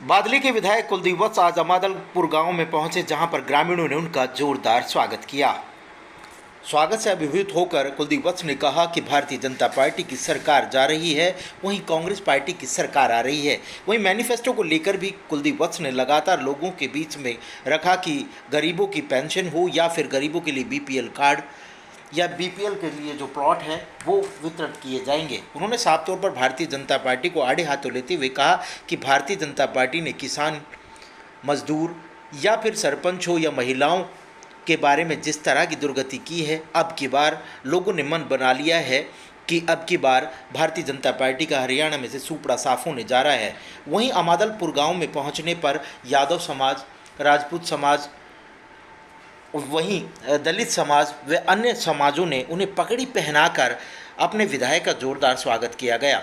बादली के विधायक कुलदीप वत्स आज अमादलपुर गांव में पहुंचे, जहां पर ग्रामीणों ने उनका जोरदार स्वागत किया। स्वागत से अभिभूत होकर कुलदीप वत्स ने कहा कि भारतीय जनता पार्टी की सरकार जा रही है, वहीं कांग्रेस पार्टी की सरकार आ रही है। वहीं मैनिफेस्टो को लेकर भी कुलदीप वत्स ने लगातार लोगों के बीच में रखा कि गरीबों की पेंशन हो या फिर गरीबों के लिए बीपीएल कार्ड या बीपीएल के लिए जो प्लॉट है वो वितरण किए जाएंगे। उन्होंने साफ तौर पर भारतीय जनता पार्टी को आड़े हाथों लेते हुए कहा कि भारतीय जनता पार्टी ने किसान, मजदूर या फिर सरपंच हो या महिलाओं के बारे में जिस तरह की दुर्गति की है, अब की बार लोगों ने मन बना लिया है कि अब की बार भारतीय जनता पार्टी का हरियाणा में से सुपड़ा साफ होने जा रहा है। वहीं अमादलपुर गांव में पहुंचने पर यादव समाज, राजपूत समाज, वहीं दलित समाज व अन्य समाजों ने उन्हें पगड़ी पहनाकर अपने विधायक का जोरदार स्वागत किया गया।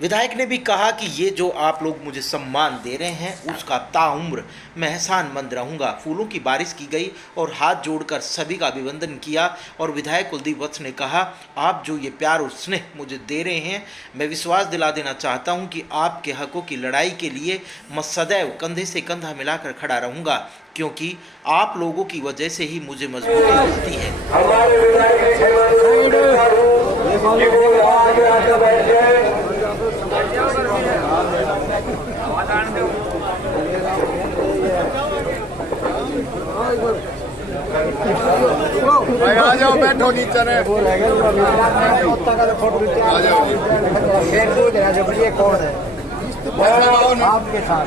विधायक ने भी कहा कि ये जो आप लोग मुझे सम्मान दे रहे हैं उसका ताउम्र मैं एहसानमंद रहूँगा। फूलों की बारिश की गई और हाथ जोड़कर सभी का अभिवंदन किया। और विधायक कुलदीप वत्स ने कहा, आप जो ये प्यार और स्नेह मुझे दे रहे हैं, मैं विश्वास दिला देना चाहता हूं कि आपके हकों की लड़ाई के लिए मैं सदैव कंधे से कंधा मिलाकर खड़ा रहूँगा, क्योंकि आप लोगों की वजह से ही मुझे मजबूती मिलती है। भाई आ जाओ, बैठो नीचे रे। आ जाओ। ये कौन है? आपके साथ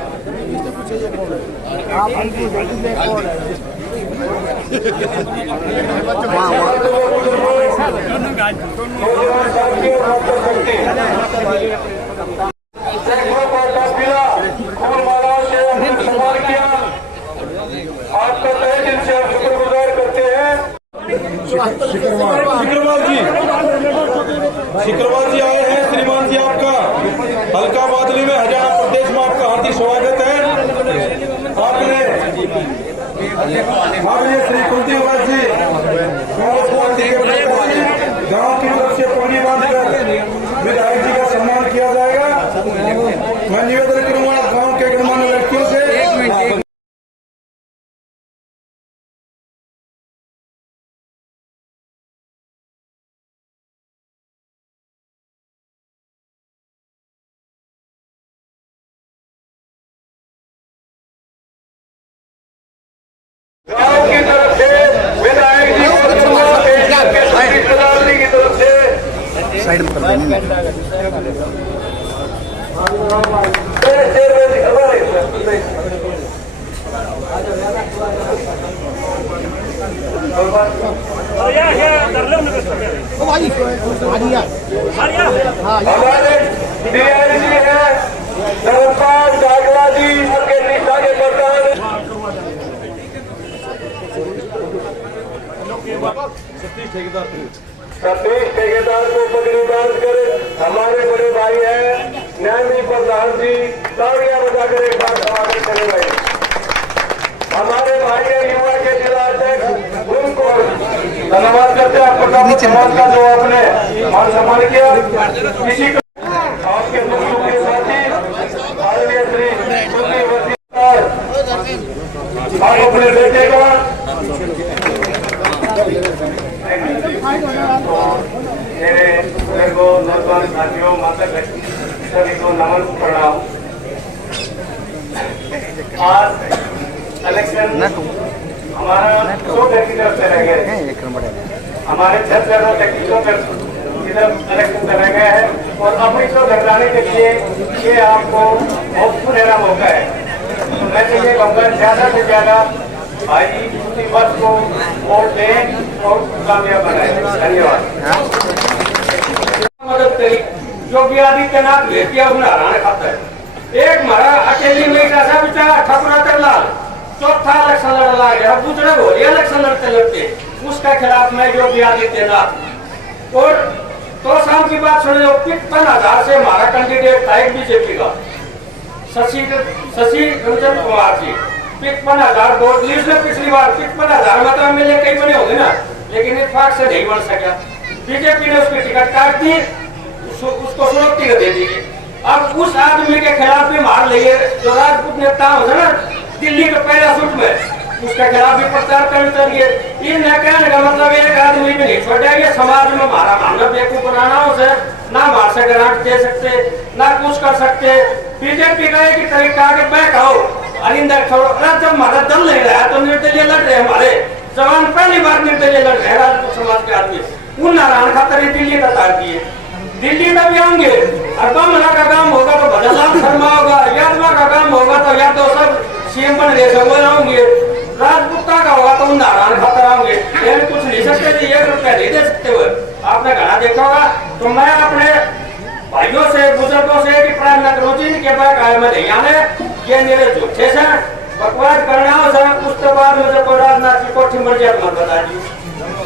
आप हमको देखिए कौन है? आपका तहे दिल से हम शुक्रगुजार करते हैं। शिकरवाल जी आए हैं। श्रीमान जी, आपका हल्का बादली में हरियाणा प्रदेश में आपका हार्दिक स्वागत है। आपने श्री कुलदीप वत्स जी गांव की तरफ से पगड़ी बांधकर विधायक जी का सम्मान किया जाएगा। मैं निवेदन करूंगा गांव के गणमान्य व्यक्तियों से। गांव की तरफ से विधायक जी की तरफ से साइड में कर देंगे। हमारे डीआईजी हैं धर्मपाल जागला जी के निशा के प्रधान। सतीश ठेकेदार को पगड़ी बांध कर हमारे बड़े भाई हैं न्यायवी प्रधान जी तालियां बजाकर एक बार स्वागत करें। भाई हमारे भाई हैं युवा के जिला अध्यक्ष, उनको धन्यवाद करते हैं। आपको समाज का जो आपने मान सम्मान किया, किसी को आपके दोस्तों के साथी आदरणीय श्री कुलदीप वत्स आप अपने बेटे का मेरे को नौजवान साथियों, माता सभी को नमन प्रणाम। आज इलेक्शन हमारा 100 घर की तरफ से रह गए, हमारे 6 से 9 टेक्निकों की तरफ इलेक्शन चले गए हैं और अपनी तो घबराने के लिए ये आपको बहुत सुनहरा मौका है। तो मैं तो ये कहूँगा ज्यादा से ज्यादा भाई कुलदीप वत्स को वोट दें और कामयाब बनाए। धन्यवाद। मदद करी योगी आदित्यनाथ भेटिया हरियाणा खाता है। एक हमारा अकेली में ऐसा बेचारा ठकुराकर लाल चौथा इलेक्शन लड़ा गया, दूसरे हो इलेक्शन लड़ते लड़ते उसके खिलाफ मैं योगी आदित्यनाथ। और तो शाम की बात सुन लो, 55,000 से हमारा कैंडिडेट था एक बीजेपी का शशि रंजन कुमार जी। 55,000 वोट ली उसने पिछली बार। 55,000 मतलब मिले कई बने होंगे ना, लेकिन इत्तेफाक से नहीं बन सका। बीजेपी ने उसकी टिकट काट दी, उसको सुरक्षित दे दी। अब उस आदमी के खिलाफ भी मार लिए जो प्रमुख नेता हो ना दिल्ली के पहला सूट में, उसके खिलाफ भी प्रचार करने चाहिए। ये कहने का मतलब एक आदमी भी नहीं छोड़ा, ये समाज में हमारा मानव बेवकूफ बनाना उसे ना हमारे से ग्रांट दे सकते ना कुछ कर सकते। बीजेपी का एक ही तरीका के बैठाओ अरिंदर छोड़ो। जब हमारा दल नहीं रहा तो निर्दलीय लड़ रहे, हमारे जवान पहली बार निर्दलीय लड़ रहे राजपूत समाज के आदमी, उन नारायण खातर दिल्ली का तार दिए। दिल्ली में भी आएंगे और बमला का काम होगा तो भजनलाल शर्मा होगा, यादवा का काम होगा तो यादव सब सीएम बन रहे सब आएंगे, राजपूता का होगा तो उन नारायण खातर आएंगे। ये कुछ नहीं सकते थे, 1 रुपया नहीं दे सकते हुए आपने घना देखा होगा। तो मैं अपने भाइयों से बुजुर्गों से प्राण न करूँ जी के बाद आए मैं नहीं आने, ये मेरे झूठे से बकवास करना हो सर। उसके बाद मुझे कोई राजनाथ की कोठी मर जाए मत बता दी,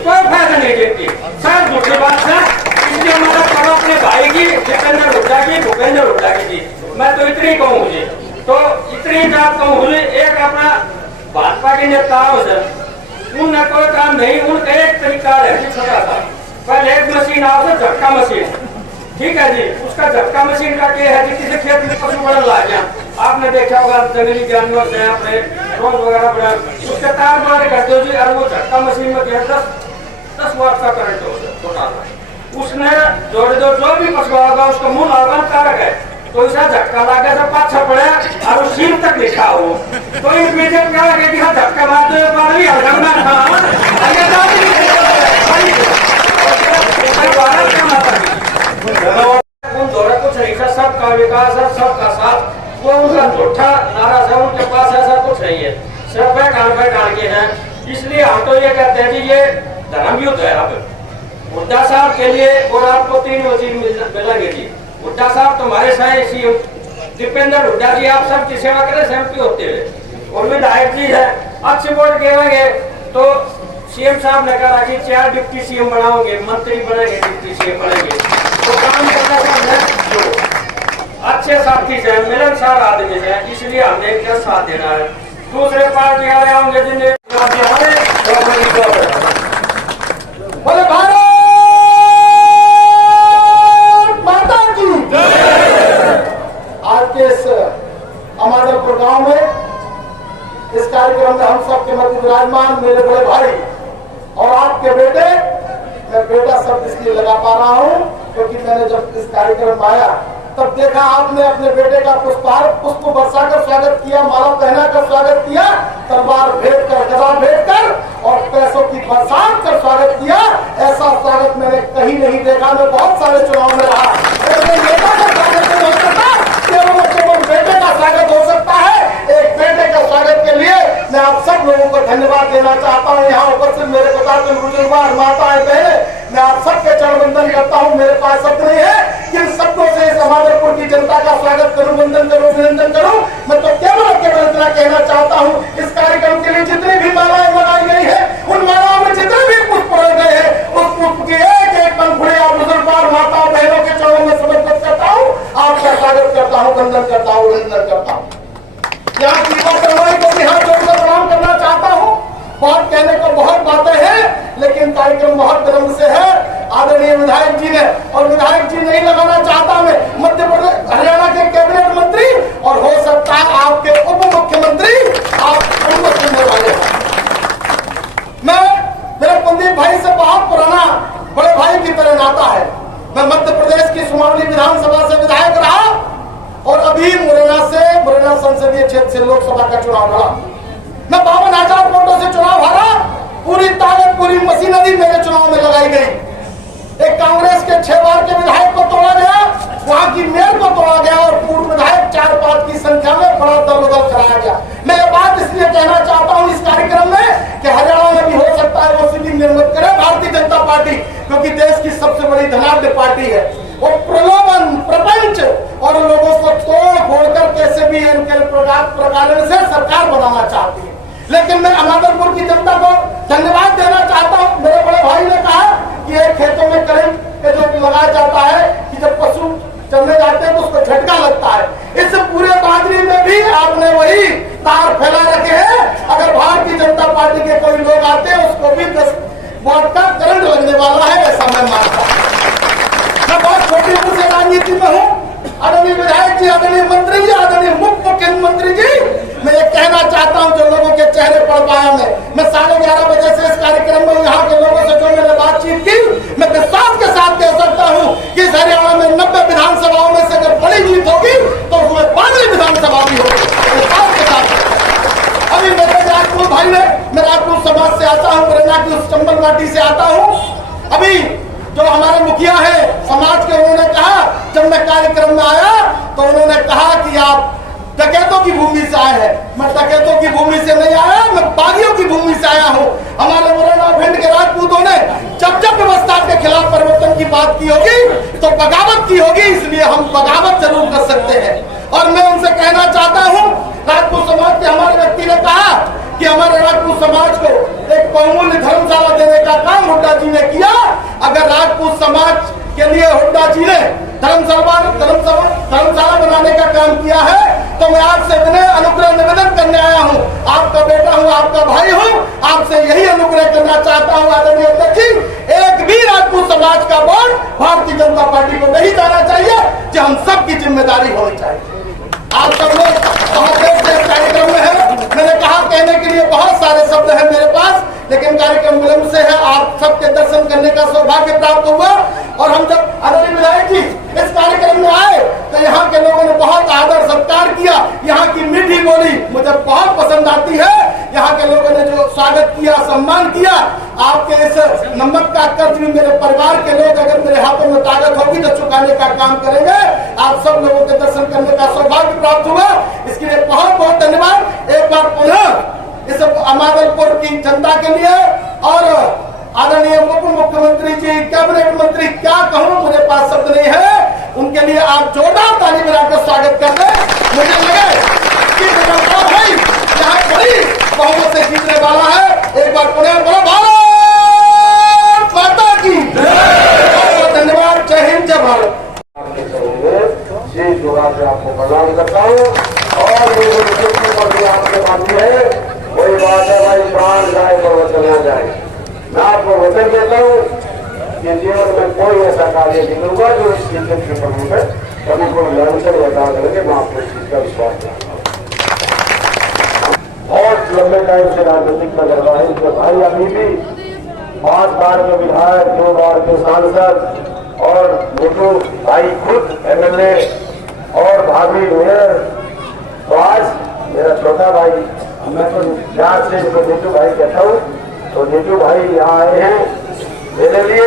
कोई फायदा नहीं देती सर, झूठी बात है। इसलिए हमारा करो अपने भाई की जितेंद्र हुड्डा की भूपेंद्र हुड्डा की थी, मैं तो इतनी कहूँ मुझे तो इतनी बात कहूँ मुझे। एक अपना भाजपा के नेता हो सर, उनने कोई काम नहीं, उनका एक तरीका है छोटा सा, पहले एक मशीन आओ सर झटका मशीन, ठीक है जी। उसका झटका मशीन का क्या है जी, किसी खेत में पशु बड़ा ला गया, आपने देखा होगा जंगली जानवर से अपने रोज वगैरह बड़ा, उसके तार बारे कर दो जी, और वो झटका मशीन में क्या 10 वाट का करंट हो, उसने जोड़ दो जो भी पशु होगा उसका मुंह आवाज कारक है, तो ऐसा झटका लगा सब पाछा पड़े और सीम तक लिखा हो, तो इस बीजेपी क्या लगे कि हाँ झटका मारते हुए भी हड़कना कुछ नहीं था, सबका विकास है सबका साथ, वो उनका झूठा नारा है, उनके पास ऐसा कुछ नहीं है, सब बैठान के हैं। इसलिए हम तो ये कहते हैं कि ये धर्म युद्ध है। अब हुड्डा साहब के लिए और आपको 3 वजीर मिलेंगे जी। हुड्डा साहब तुम्हारे साथ सीएम दीपेंद्र हुड्डा जी आप सबकी सेवा करें एमपी होते हुए, और विधायक जी है अच्छे वोट देंगे तो सीएम साहब ने कहा कि 4 डिप्टी सीएम बनाओगे, मंत्री बनेंगे, डिप्टी सीएम बनेंगे, तो काम करना अच्छे साथी से मिलनसार आदमी है, इसलिए हमने इनका साथ देना है। दूसरे पार्टी वाले होंगे जिन्हें बोले भारत माता की। आज के इस अमादलपुर गांव में इस कार्यक्रम में हम सबके मध्य विराजमान मेरे बड़े भाई और आपके बेटे, मैं बेटा शब्द इसलिए लगा पा रहा हूं क्योंकि मैंने जब इस कार्यक्रम में आया तब देखा आपने अपने बेटे का पुष्प बरसाकर स्वागत किया, माला पहनाकर स्वागत किया, तलवार भेंट कर, गदा भेंट कर और पैसों की बरसात कर स्वागत किया। ऐसा स्वागत मैंने कहीं नहीं देखा, मैं बहुत सारे चुनाव में रहा। नेता का स्वागत नहीं हो सकता, केवल बेटे का स्वागत हो सकता है। एक बेटे का स्वागत के लिए मैं आप सब लोगों को धन्यवाद देना चाहता हूँ। यहाँ उपस्थित मेरे पिताजी, बुजुर्ग, माताएं, बहने, मैं आप सबके चरण वंदन करता हूँ। मेरे पास शब्द नहीं है कि इन शब्दों से इस अमादलपुर की जनता का स्वागत करूँ, वंदन करूँ, अभिनंदन करूँ। मैं तो केवल इतना कहना चाहता हूँ, इस कार्यक्रम के लिए जितनी भी मालाएं बनाई गई है, उन मालाओं में जितने भी पुष्प पड़े गए हैं, उस पुष्प की एक पंखुड़ी आप बुजुर्ग, माता, बहनों के चरणों में समर्पित करता हूँ, आपका स्वागत करता हूँ, वंदन करता हूँ, अभिनंदन करता हूँ। यहाँ की करवाई को भी हाथ जोड़कर प्रणाम करना चाहता हूँ। बहुत कहने को बहुत बातें हैं, लेकिन कार्यक्रम बहुत विलंब से है। आदरणीय विधायक जी ने, और विधायक जी नहीं लगाना चाहता मैं, मध्य प्रदेश हरियाणा के कैबिनेट मंत्री और हो सकता है आपके उप मुख्यमंत्री, आप उनको सुनने वाले हैं। मैं मेरे कुलदीप भाई से बहुत पुराना बड़े भाई की तरह नाता है। मैं मध्य प्रदेश की सुमावली विधानसभा से विधायक रहा और अभी मुरैना संसदीय क्षेत्र से लोकसभा का चुनाव लड़ा। मैं 52,000 वोटों से चुनाव हारा। पूरी ताकत, पूरी मशीनरी मेरे चुनाव में लगाई गई। एक कांग्रेस के 6 बार के विधायक को तोड़ा गया, वहां की मेयर को तोड़ा गया और पूर्व विधायक 4-5 की संख्या में बड़ा दल बदल कराया गया। मैं ये बात इसलिए कहना चाहता हूं इस कार्यक्रम में कि हरियाणा में भी हो सकता है वो स्थिति निर्मित करे भारतीय जनता पार्टी, क्योंकि देश की सबसे बड़ी धनाढ्य पार्टी है। वो प्रलोभन, प्रपंच और लोगों को तोड़ फोड़ कर कैसे भी इनके प्रकार से सरकार बनाना चाहती है। लेकिन मैं अमादलपुर की जनता को धन्यवाद देना चाहता हूँ। मेरे बड़े भाई ने कहा कि एक खेतों में करंट जो लगाया जाता है कि जब पशु चलने जाते हैं तो उसको झटका लगता है, इस पूरे बादरी में भी आपने वही तार फैला रखे हैं। अगर भारतीय जनता पार्टी के कोई लोग आते हैं उसको भी 10 वाट का करंट लगने वाला है, ऐसा मैं मानता हूँ। मैं बहुत छोटी उम्र से राजनीति में हूँ। आदरणीय विधायक जी, आदरणीय मंत्री जी, आदरणीय मुख्यमंत्री जी, डकैतों की भूमि से आए हैं। मैं डकैतों की भूमि से नहीं आया, मैं बागियों की भूमि से आया हूँ। हमारे मुरैना भिंड के राजपूतों ने जब जब व्यवस्था के खिलाफ परिवर्तन की बात की होगी तो बगावत की होगी, इसलिए हम बगावत जरूर कर सकते हैं। और मैं उनसे कहना चाहता हूँ, राजपूत समाज के हमारे व्यक्ति ने कहा कि हमारे राजपूत समाज को एक बहुमूल्य धर्मशाला देने का काम हुड्डा जी ने किया। अगर राजपूत समाज के लिए हुड्डा जी ने धर्मशाला बनाने का काम किया है तो मैं आपसे विनय अनुग्रह निवेदन करने आया हूँ। आपका बेटा हूँ, आपका भाई हूँ, आपसे यही अनुग्रह करना चाहता हूँ आदरणीय अध्यक्ष जी, एक भी राजपूत समाज का वोट भारतीय जनता पार्टी को नहीं जाना चाहिए, जो हम सबकी जिम्मेदारी होनी चाहिए। आप सब लोग बहुत देर से कार्यक्रम में है, मैंने कहा कहने के लिए बहुत सारे शब्द हैं मेरे पास, लेकिन कार्यक्रम विलंब से है। आप सबके दर्शन करने का सौभाग्य प्राप्त हुआ। और हम जब आदरणीय विधायक जी इस कार्यक्रम में आए तो यहाँ के लोगों ने बहुत आदर सत्कार किया। यहाँ की मीठी बोली मुझे बहुत पसंद आती है। यहाँ के लोगों ने जो स्वागत किया, सम्मान किया, आपके इस नमक का कर्ज भी मेरे परिवार के लोग, अगर मेरे हाथों में ताकत होगी तो चुकाने का काम करेंगे। आप सब लोगों के दर्शन करने का सौभाग्य प्राप्त हुआ, इसके लिए बहुत बहुत धन्यवाद। एक बार पुनः इस अमादलपुर की जनता के लिए और आदरणीय उप मुख्यमंत्री जी, कैबिनेट मंत्री, क्या कहूं, मेरे पास शब्द नहीं है, उनके लिए आप जोरदार ताली बजाकर स्वागत कर दें। मुझे लगे कि भाई यहाँ बड़ी बहुमत से जीतने वाला है। एक बार पुनः बोलो भारत माता की बहुत धन्यवाद। जय हिंद, जय भारत। आपको प्रदान करता हूँ और ये आपके बाकी है वही बात है भाई, प्राण जाए तो चला जाए। मैं आपको वचन देता हूँ कि जीवन में कोई ऐसा कार्य नहीं होगा जो इस चीज के प्रभु में कभी कोई लड़कर बता करेंगे। मैं आपको इस चीज का विश्वास करता हूँ। बहुत लंबे टाइम से राजनीतिक में लड़ रहा है कि भाई अभी भी 5 बार के विधायक, 2 बार के सांसद और मोटू भाई खुद MLA और भाभी मेयर। तो आज मेरा छोटा भाई, मैं तो प्यार से इसको नीतू भाई कहता हूँ, तो नीतू भाई यहाँ आए हैं मेरे लिए।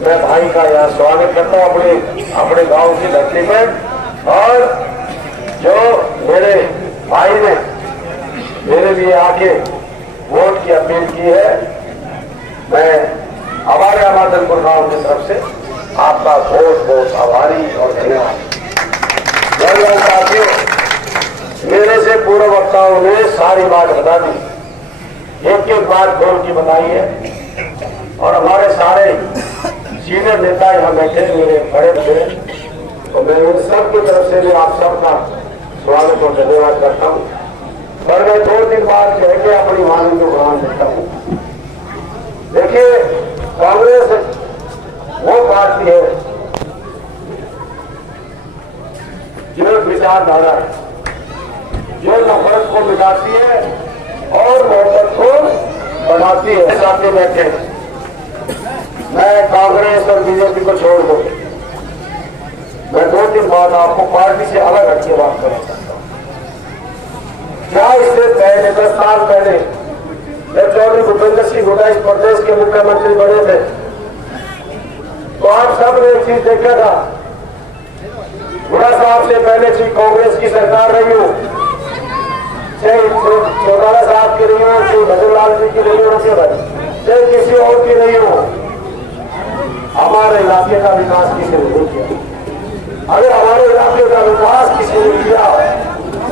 मैं भाई का यहाँ स्वागत करता हूँ अपने गांव की धरती में। और जो मेरे भाई ने मेरे लिए आके वोट की अपील की है, मैं हमारे अमादलपुर गांव की तरफ से आपका बहुत बहुत आभारी और धन्यवाद। साथियों, मेरे से पूर्व वक्ताओं ने सारी बात बता दी, एक एक बात खोल की बताई है। और हमारे सारे सीनियर नेता यहाँ बैठे, मेरे बड़े बड़े, तो मैं उन सबकी तरफ से भी आप सबका स्वागत और धन्यवाद करता हूँ। पर मैं 2-3 बात कह के अपनी वाणी को बढ़ान देता हूँ। देखिए, कांग्रेस वो पार्टी है जो विचारधारा है, जो नफरत को मिटाती है और मोहब्बत को बढ़ाती है। साथ में बैठे मैं कांग्रेस और बीजेपी को छोड़ दूं, मैं 2-3 बात आपको पार्टी से अलग हट के बात करना चाहता हूँ। क्या इससे पहले 10 साल पहले जब चौधरी भूपेंद्र सिंह हुड्डा इस प्रदेश के मुख्यमंत्री बने थे तो आप सब ने एक चीज देखा था, हुड्डा साहब से पहले थी कांग्रेस की सरकार रही हो, चाहे चौटाला साहब की रही हो, चाहे भजनलाल जी की रही हो, चाहे किसी और की रही हो, हमारे इलाके का विकास किसी ने नहीं किया। अगर हमारे इलाके का विकास किसी ने किया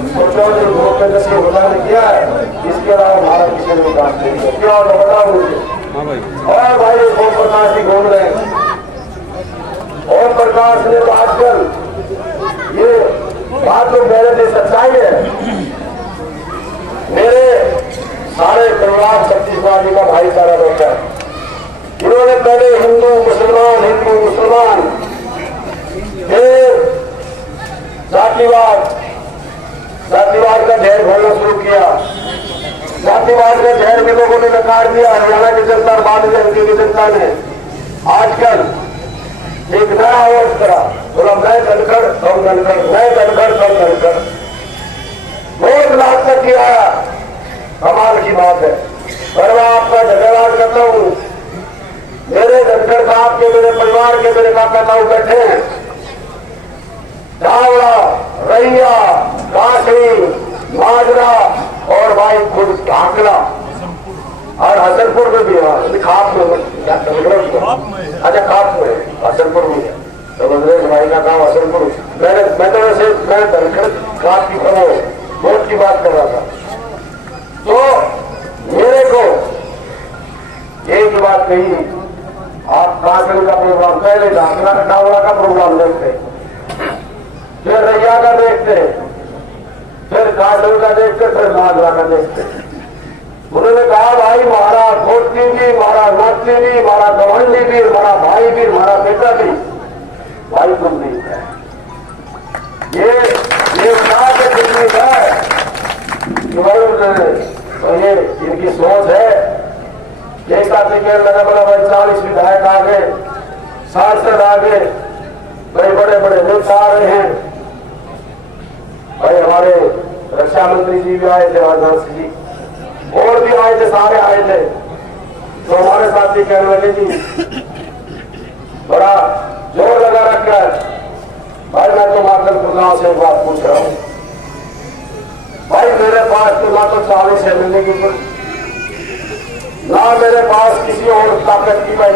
तो चौधरी भूपेंद्र सिंह हुड्डा ने किया है, इसके अलावा हमारा किसी ने विकास नहीं किया। क्या और बता मुझे। और भाई ओम प्रकाश जी घूम रहे हैं, ओम प्रकाश ने आजकल ये बात तो मेरे लिए सच्चाई है, मेरे सारे परिवार छत्तीसगढ़ का भाईचारा होता है। इन्होंने पहले हिंदू मुसलमान फिर जातिवाद का जहर घोलना शुरू किया। जातिवाद का जहर में लोगों ने नकार दिया, हरियाणा की जनता, भारतीय की जनता ने आजकल एक नया आवाज करा, बोला मैं धनखड़ कम धनखड़, मैं धनखड़ कम धनखड़। बहुत लाभ तक किया, कमाल की बात है। पर मैं आपका धन्यवाद करता हूँ। मेरे धनखड़ साहब के, मेरे परिवार के, मेरे काका ताऊ बैठे हैं, धावड़ा, रैया, कासड़ी, माजरा और भाई खुद ढाकला और हसनपुर में भी है। खाप में अच्छा खाप में हसनपुर में है। तो बंदरेश भाई का काम हसनपुर। मैं तो वैसे मैं खाप की वोट की बात कर रहा था। तो मेरे को एक बात कही, आप कासड़ी का प्रोग्राम पहले ढाकला डावला का प्रोग्राम देखते, फिर रैया का देखते, फिर कासड़ी का देखते, फिर माजरा का देखते। उन्होंने कहा भाई हमारा घोटनी भी, हमारा नाती भी, हमारा गवंडी भी, हमारा भाई भी, हमारा बेटा भी, भाई तुम नहीं है। ये बात है तो ये इनकी सोच है। एक साथ कहने लगा बोला भाई 40 विधायक आ गए, सांसद आ गए, भाई बड़े बड़े नेता आ रहे हैं, भाई हमारे रक्षा मंत्री जी भी आए थे, राजनाथ सिंह जी और भी आए थे, सारे आए थे। तो हमारे साथी कहने लगे जी बड़ा जोर लगा रखा है। भाई मैं तो माधलपुर गांव से एक बात पूछ रहा हूं, भाई मेरे पास तो ना तो 40 MLA की ना मेरे पास किसी और ताकत की भाई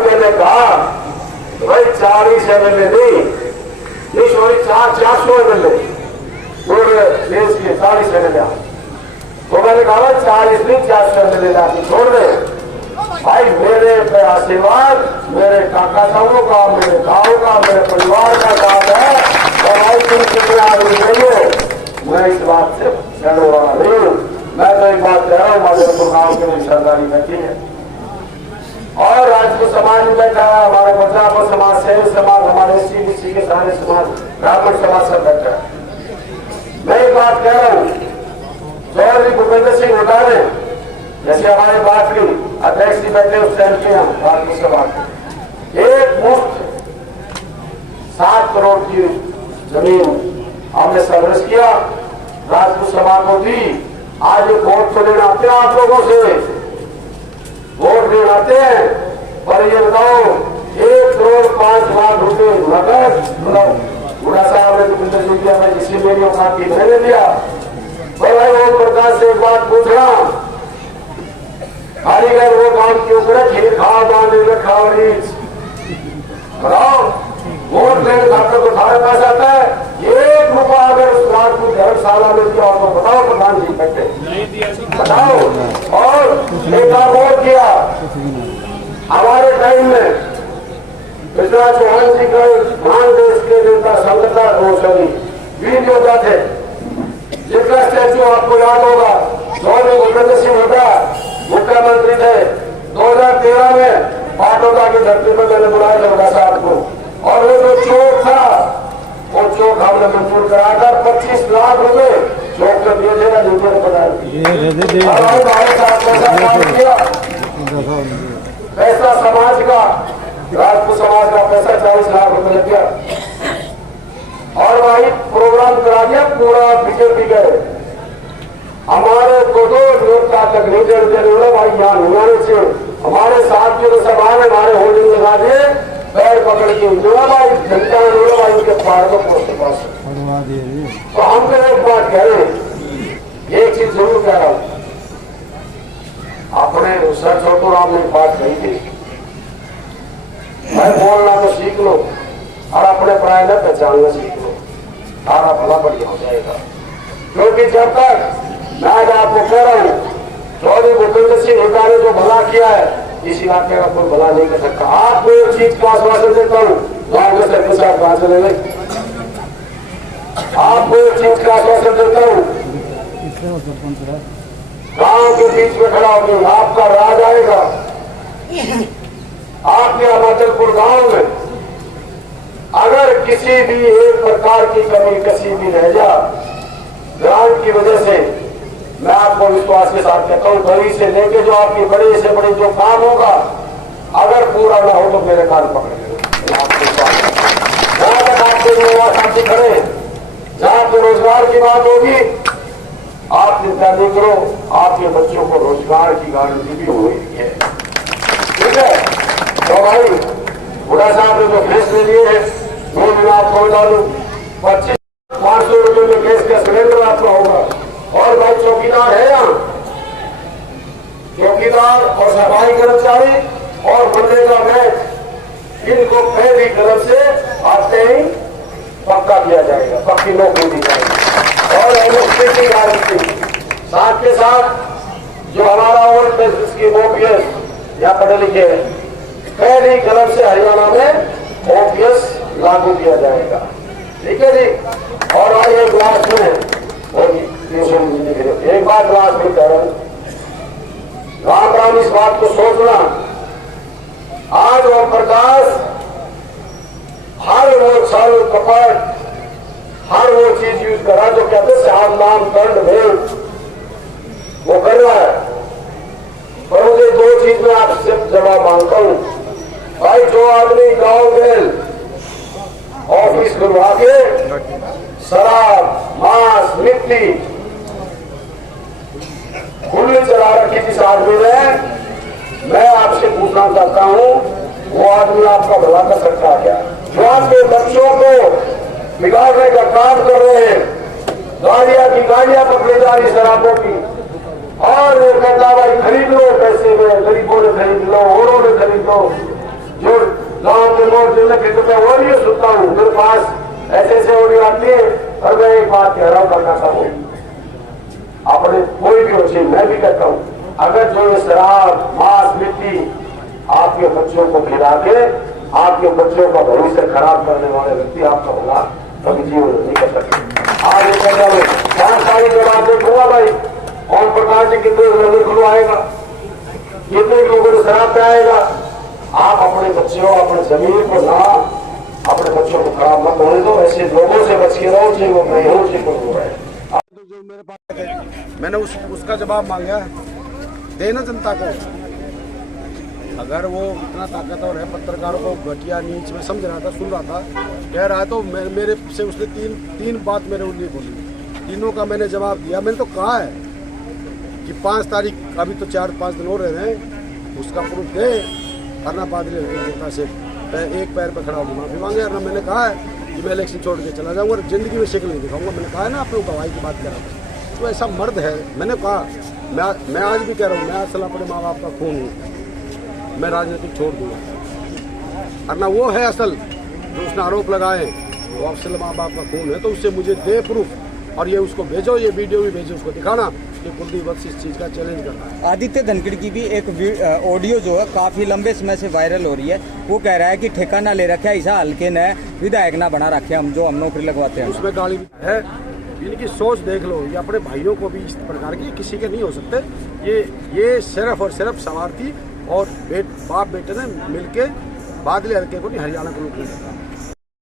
मैंने कहा भाई 40 MLA नहीं सॉरी 400 MLA पूरे देश के 40 MLA। तो मैंने कहा 40 नहीं 400 MLA लाके छोड़ दे भाई। मेरे पे आशीर्वाद मेरे काका साहबों का, मेरे गांव का, मेरे परिवार का काम है और भाई तुम कितने आदमी चाहिए, मैं इस बात से डरो रहा नहीं हूं। मैं तो एक बात कह रहा हूँ, माधवपुर गांव के लिए सरदारी बैठी है और राजपूत समाज में बैठा है, हमारे बच्चा समाज, सेव समाज, हमारे SC के सारे समाज, ब्राह्मण समाज सब बैठा है। मैं एक बात कह रहा हूँ, चौधरी भूपेंद्र सिंह हुड्डा ने जैसे हमारे बात की अध्यक्ष जी बैठे उस टाइम के हम राजपूत समाज एक मुफ्त 7 करोड़ की जमीन हमने सर्विस किया, राजपूत समाज को दी। आज वोट तो लेना आते हैं आप लोगों से, वोट लेना आते हैं, पर ये बताओ 1 करोड़ 5 लाख रुपए नकद हुड्डा साहब ने भूपेंद्र सिंह दिया, मैं जिससे मेरी औकात थी मैंने दिया। भाई वो प्रकाश से एक बात पूछ रहा, खाली गए वो काम क्यों करे, खीर खाओ बांधे खाओ रीच बताओ। वोट लेने खातर को सारा पैसा आता है, 1 रुपया अगर उस राजपूत धर्मशाला में दिया तो बताओ प्रधान जी बैठे बताओ। और एक और किया हमारे टाइम में पृथ्वीराज चौहान जी का महान देश के नेता संगठन वीर योद्धा थे, जिनका स्टैचू आपको याद होगा। चौधरी भूपेंद्र सिंह हुड्डा मुख्यमंत्री थे 2013 में, पाटोदा की धरती पर मैंने बुलाया था हुड्डा साहब को, और वो जो चौक था वो चौक हमने मंजूर कराकर 25 लाख रुपए चौक में दिए थे ना, नीचे बनाया पैसा समाज का, राजपूत समाज का पैसा 40 लाख रुपए लग गया और भाई प्रोग्राम करा दिया पूरा बीजेपी गए। हमारे को तो नेता तक नहीं दे भाई यहाँ नहीं से हमारे साथ जो सब आए हमारे होल्डिंग लगा दिए, पैर पकड़ के भाई जनता भाई उनके पार को पास। तो हम तो एक बात कह रहे हैं, एक चीज जरूर कह रहा हूं, अपने सर छोटू राम ने बात कही थी, भाई बोलना तो सीख लो और अपने प्राय न पहचानना सीख लो, सारा भला बढ़िया हो जाएगा। क्योंकि जब तक मैं आज आपको कह रहा हूं, चौधरी भूपेंद्र सिंह हुड्डा ने जो भला किया है इस इलाके का कोई भला नहीं कर सकता। आपको एक चीज का आश्वासन देता हूँ, गाँव के सरपंच साहब कहाँ चले गए, आपको एक चीज का आश्वासन देता हूँ, गांव के बीच में खड़ा होकर आपका राज आएगा। आपके माधलपुर गांव में अगर किसी भी एक प्रकार की कमी कसी भी रह जा ग्रांट की वजह से, मैं आपको विश्वास के साथ कहता हूँ, गली से लेके जो आपकी बड़े से बड़े जो काम होगा अगर पूरा ना हो तो मेरे कान पकड़ जहां तक आपके युवा साथी खड़े, जहां तो रोजगार की बात होगी आप चिंता नहीं करो, आपके बच्चों को रोजगार की गारंटी भी हो रही है। ठीक है, तो भाई हुड्डा साहब ने जो फैसले लिए हैं वो मैं आपको बता दूं, 2500 रुपये में गैस का सिलेंडर आपका होगा। और भाई चौकीदार है यहाँ, चौकीदार और सफाई कर्मचारी और मनरेगा बैच, इनको पहली कदम से आते ही पक्का किया जाएगा, पक्की नौकरी दी जाएगी। और की गारंटी साथ के साथ जो हमारा ओल्ड बिजनेस की ओपीएस या पढ़े लिखे पहली कदम से हरियाणा में ओपीएस लागू किया जाएगा। ठीक है जी। और आज एक लास्ट में एक बार लास्ट में कह रहा हूं, राम राम इस बात को सोचना, आज ओम प्रकाश हर वो छल कपट हर वो चीज यूज करा जो कहते साम नाम दंड भेद वो कर रहा है। पर मुझे दो चीज में आपसे जवाब मांगता हूं। भाई जो आदमी गांव गेल ऑफिस खुलवा के शराब मांस मिट्टी खुली चला रखी जिस आदमी ने, मैं आपसे पूछना चाहता हूं वो आदमी आपका भला कर सकता क्या? जो आपके बच्चों को बिगाड़ने का काम कर रहे हैं, गाड़ियां की गाड़ियां पकड़ी जा रही शराबों की, और वो कहता भाई खरीद लो पैसे में, गरीबों ने खरीद लो, औरों ने खरीद लो। जो गांव के लोग जिनने खरीद मैं वो नहीं सुनता हूँ, मेरे पास ऐसे ऑडियो आती है। और मैं एक बात कह रहा हूँ करना चाहूँ, अपने कोई भी हो, मैं भी कहता हूँ, अगर जो ये शराब मांस मिट्टी आपके बच्चों को खिला के आपके बच्चों का भविष्य खराब करने वाले व्यक्ति आपका होगा, कभी जीवन नहीं कर सकते। आज ये बहुत सारी जवाब देखूंगा भाई, ओम प्रकाश जी कितने लोगों खुलवाएगा, कितने लोगों को शराब पिलाएगा। आप अपने बच्चों अपने जमीन को ना अपने बच्चों को खराब मत होने दो, ऐसे लोगों से बच के रहो चाहे वो मैं हूँ चाहे कोई हो। जो मेरे पास मैंने उसका जवाब मांगा, देना जनता को। अगर वो इतना ताकतवर है, पत्रकारों को घटिया नीच में समझ रहा था, सुन रहा था, कह रहा है, तो मेरे से उसने तीन बात मेरे उल्लेख बोली, तीनों का मैंने जवाब दिया। मैंने तो कहा है कि 5 तारीख, अभी तो 4-5 दिन हो रहे हैं, उसका प्रूफ दे, करना बादल जनता से एक पैर पर खड़ा होकर माफी मांगे। और मैंने कहा है कि मैं इलेक्शन छोड़ के चला जाऊंगा और जिंदगी में शक्ल नहीं दिखाऊंगा। मैंने कहा है ना, आपने गवाही की बात करा, तो ऐसा मर्द है। मैंने कहा, मैं आज भी कह रहा हूँ, मैं असल अपने माँ बाप का खून हूँ, मैं राजनीति छोड़ दूंगा। और ना वो है असल जो उसने आरोप लगाए, वो असल माँ बाप का खून है, तो उससे मुझे दे प्रूफ, और ये उसको भेजो, ये वीडियो भी भेजो, उसको दिखाना कि कुलदीप वत्स इस चीज का चैलेंज कर रहा है। आदित्य धनखड़ की भी एक ऑडियो जो है काफी लंबे समय से वायरल हो रही है, वो कह रहा है कि ठेका ना ले रखा है, ऐसा हल्के ने विधायक ना बना रखे हम जो हम नौकरी लगवाते हैं। उसमें गाली है, इनकी सोच देख लो, ये अपने भाइयों को भी इस प्रकार की किसी के नहीं हो सकते। ये सिर्फ और सिर्फ स्वार्थी और बाप बेटे ने मिलके बादल हल्के को नहीं, हरियाणा को नौकरी